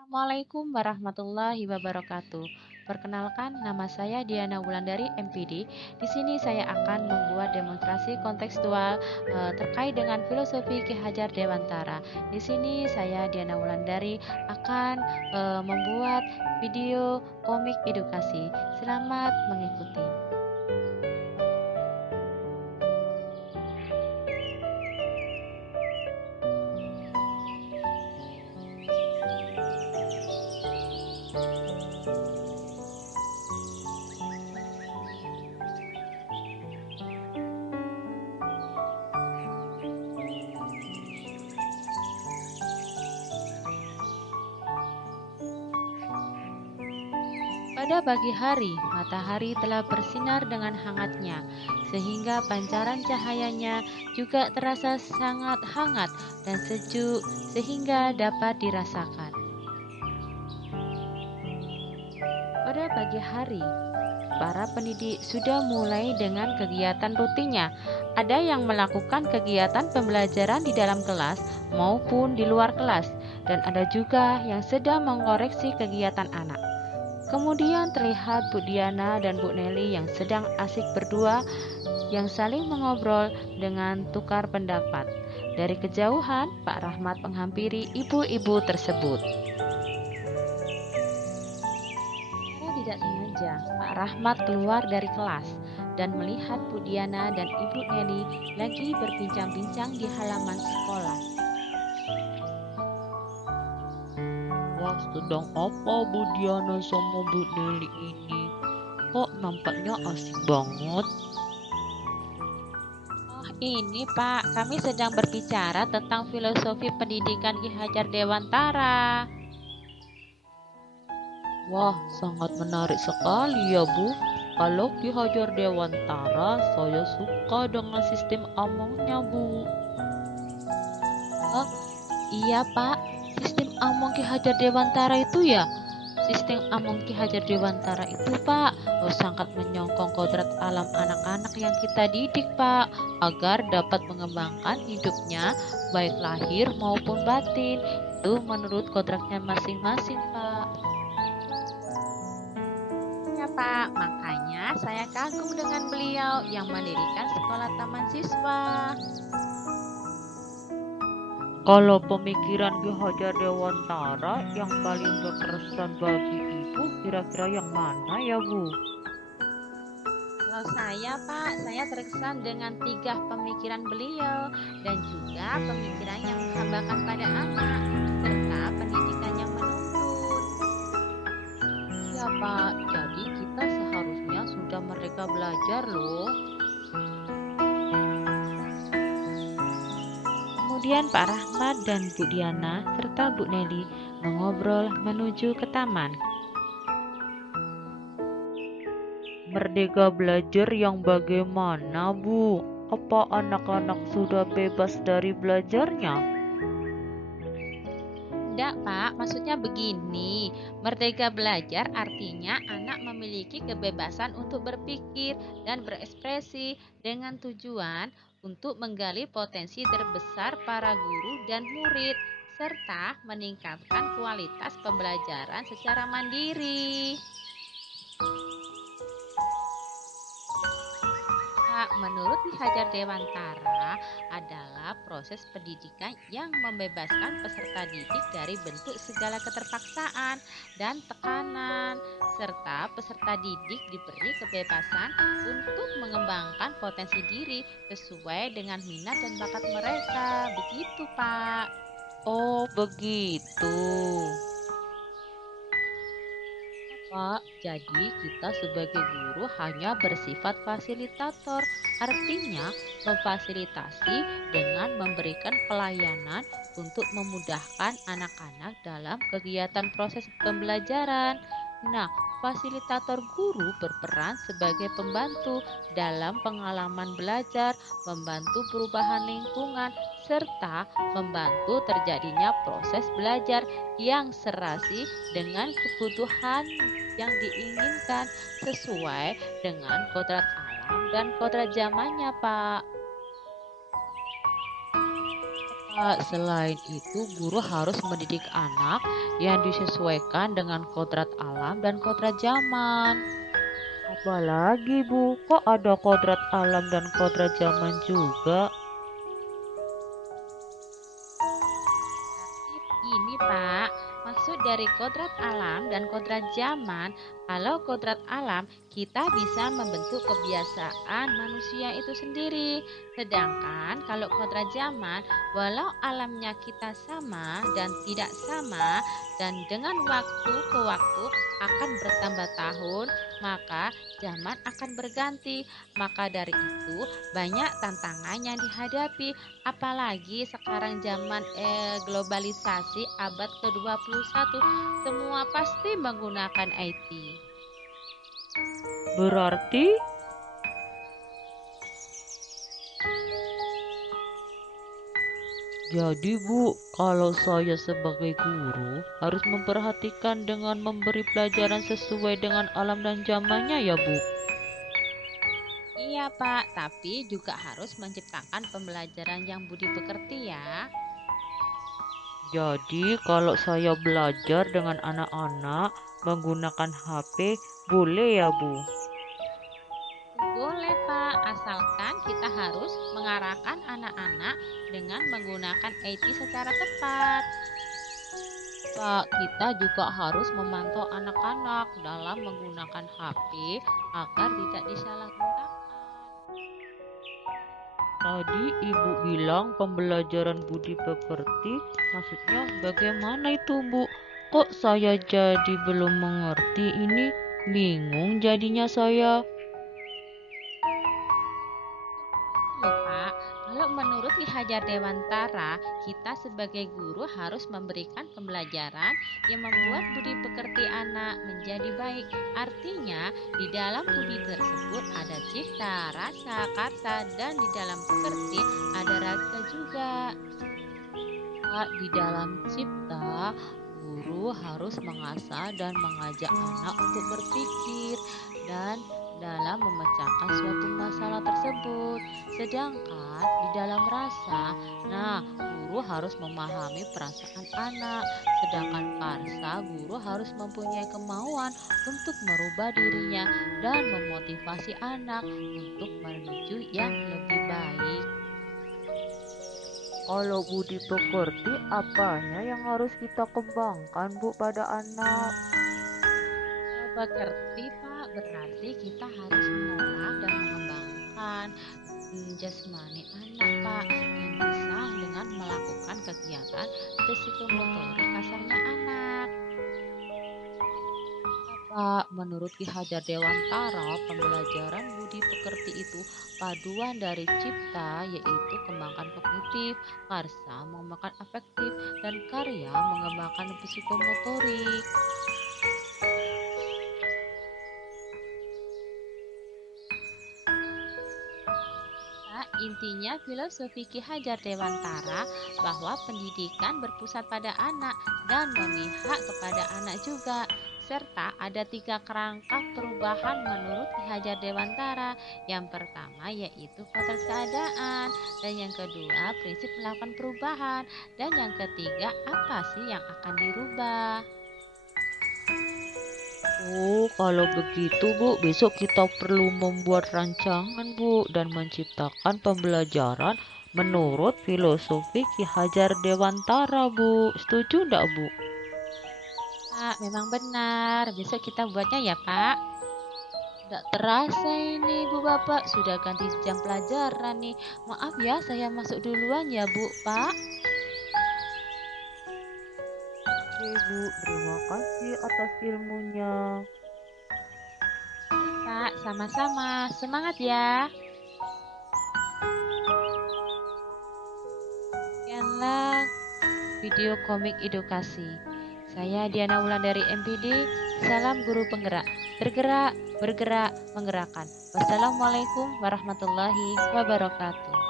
Assalamualaikum warahmatullahi wabarakatuh. Perkenalkan, nama saya Diana Wulandari MPD. Di sini saya akan membuat demonstrasi kontekstual terkait dengan filosofi Ki Hajar Dewantara. Di sini saya Diana Wulandari akan membuat video komik edukasi. Selamat mengikuti. Pada pagi hari, matahari telah bersinar dengan hangatnya, sehingga pancaran cahayanya juga terasa sangat hangat dan sejuk, sehingga dapat dirasakan. Pada pagi hari, para pendidik sudah mulai dengan kegiatan rutinnya. Ada yang melakukan kegiatan pembelajaran di dalam kelas maupun di luar kelas, dan ada juga yang sedang mengoreksi kegiatan anak. Kemudian terlihat Bu Diana dan Bu Nelly yang sedang asik berdua yang saling mengobrol dengan tukar pendapat. Dari kejauhan, Pak Rahmat menghampiri ibu-ibu tersebut. Secara tidak sengaja, Pak Rahmat keluar dari kelas dan melihat Bu Diana dan Ibu Nelly lagi berbincang-bincang di halaman sekolah. Wah, sedang apa Bu Diana sama Bu Nelly ini? Kok nampaknya asik banget? Oh, ini Pak, kami sedang berbicara tentang filosofi pendidikan Ki Hajar Dewantara. Wah, sangat menarik sekali ya Bu. Kalau Ki Hajar Dewantara, saya suka dengan sistem amongnya Bu. Oh, iya Pak, sistem Among Ki Hajar Dewantara itu ya? Sistem Among Ki Hajar Dewantara itu Pak, sangat menyongkong kodrat alam anak-anak yang kita didik Pak, agar dapat mengembangkan hidupnya baik lahir maupun batin. Itu menurut kodratnya masing-masing Pak. Ya Pak, makanya saya kagum dengan beliau yang mendirikan sekolah taman siswa. Kalau pemikiran Ki Hajar Dewantara yang paling berkesan bagi Ibu, kira-kira yang mana ya Bu? Kalau saya Pak, saya terkesan dengan tiga pemikiran beliau dan juga pemikiran yang menghambakan pada anak serta pendidikan yang menuntun. Iya Pak, jadi kita seharusnya sudah merdeka belajar loh. Kemudian Pak Rahmat dan Bu Diana serta Bu Nelly mengobrol menuju ke taman. Merdeka belajar yang bagaimana, Bu? Apa anak-anak sudah bebas dari belajarnya? Enggak Pak, maksudnya begini, merdeka belajar artinya anak memiliki kebebasan untuk berpikir dan berekspresi dengan tujuan untuk menggali potensi terbesar para guru dan murid serta meningkatkan kualitas pembelajaran secara mandiri. Menurut Ki Hajar Dewantara adalah proses pendidikan yang membebaskan peserta didik dari bentuk segala keterpaksaan dan tekanan, serta peserta didik diberi kebebasan untuk mengembangkan potensi diri sesuai dengan minat dan bakat mereka. Begitu, Pak. Oh, begitu. Pak, jadi kita sebagai guru hanya bersifat fasilitator, artinya memfasilitasi dengan memberikan pelayanan untuk memudahkan anak-anak dalam kegiatan proses pembelajaran. Nah, fasilitator guru berperan sebagai pembantu dalam pengalaman belajar, membantu perubahan lingkungan, serta membantu terjadinya proses belajar yang serasi dengan kebutuhan yang diinginkan sesuai dengan kodrat alam dan kodrat zamannya, Pak. Selain itu, guru harus mendidik anak yang disesuaikan dengan kodrat alam dan kodrat zaman. Apalagi Bu, kok ada kodrat alam dan kodrat zaman juga? Berarti ini Pak, maksud dari kodrat alam dan kodrat zaman, kalau kodrat alam kita bisa membentuk kebiasaan manusia itu sendiri. Sedangkan kalau kodrat zaman, walau alamnya kita sama dan tidak sama, dan dengan waktu ke waktu akan bertambah tahun, maka zaman akan berganti. Maka dari itu banyak tantangan yang dihadapi. Apalagi sekarang zaman globalisasi abad ke-21, semua pasti menggunakan IT. Berarti Jadi Bu, kalau saya sebagai guru harus memperhatikan dengan memberi pelajaran sesuai dengan alam dan zamannya ya Bu. Iya Pak, tapi juga harus menciptakan pembelajaran yang budi pekerti ya. Jadi kalau saya belajar dengan anak-anak menggunakan HP, boleh ya Bu? Boleh Pak, asalkan kita harus mengarahkan anak-anak dengan menggunakan IT secara tepat. Pak, kita juga harus memantau anak-anak dalam menggunakan HP agar tidak disalahgunakan. Tadi Ibu bilang pembelajaran budi pekerti, maksudnya bagaimana itu Bu? Kok saya jadi belum mengerti ini? Bingung jadinya saya. Loh Pak, kalau menurut Ki Hajar Dewantara, kita sebagai guru harus memberikan pembelajaran yang membuat budi pekerti anak menjadi baik. Artinya, di dalam budi tersebut ada cipta, rasa, karsa, dan di dalam pekerti ada rasa juga. Pak, di dalam cipta, guru harus mengasah dan mengajak anak untuk berpikir dan dalam memecahkan suatu masalah tersebut. Sedangkan di dalam rasa, guru harus memahami perasaan anak. Sedangkan karsa, guru harus mempunyai kemauan untuk merubah dirinya dan memotivasi anak untuk menuju yang lebih baik. Kalau budi pekerti, apanya yang harus kita kembangkan, Bu, pada anak? Pekerti Pak, berarti kita harus mengolah dan mengembangkan jasmani anak Pak, yang bisa dengan melakukan kegiatan psikomotorik kasarnya anak. Pak, menurut Ki Hajar Dewantara, pembelajaran budi pekerti itu paduan dari cipta, yaitu kembangkan kognitif, karsa mengembangkan afektif, dan karya mengembangkan psikomotorik. Pak, intinya filosofi Ki Hajar Dewantara bahwa pendidikan berpusat pada anak dan memihak kepada anak juga, serta ada 3 kerangka perubahan menurut Ki Hajar Dewantara. Yang pertama yaitu konteks keadaan, dan yang kedua prinsip melakukan perubahan, dan yang ketiga apa sih yang akan dirubah. Oh, kalau begitu, Bu, besok kita perlu membuat rancangan, Bu, dan menciptakan pembelajaran menurut filosofi Ki Hajar Dewantara, Bu. Setuju enggak, Bu? Pak, memang benar, besok kita buatnya ya Pak. Tidak terasa ini Bu Bapak sudah ganti jam pelajaran nih. Maaf ya saya masuk duluan ya Bu Pak. Oke Bu, terima kasih atas ilmunya. Pak, sama-sama, semangat ya. Sekianlah video komik edukasi. Saya Diana Wulandari MPD, salam guru penggerak. Bergerak, bergerak, menggerakkan. Wassalamualaikum warahmatullahi wabarakatuh.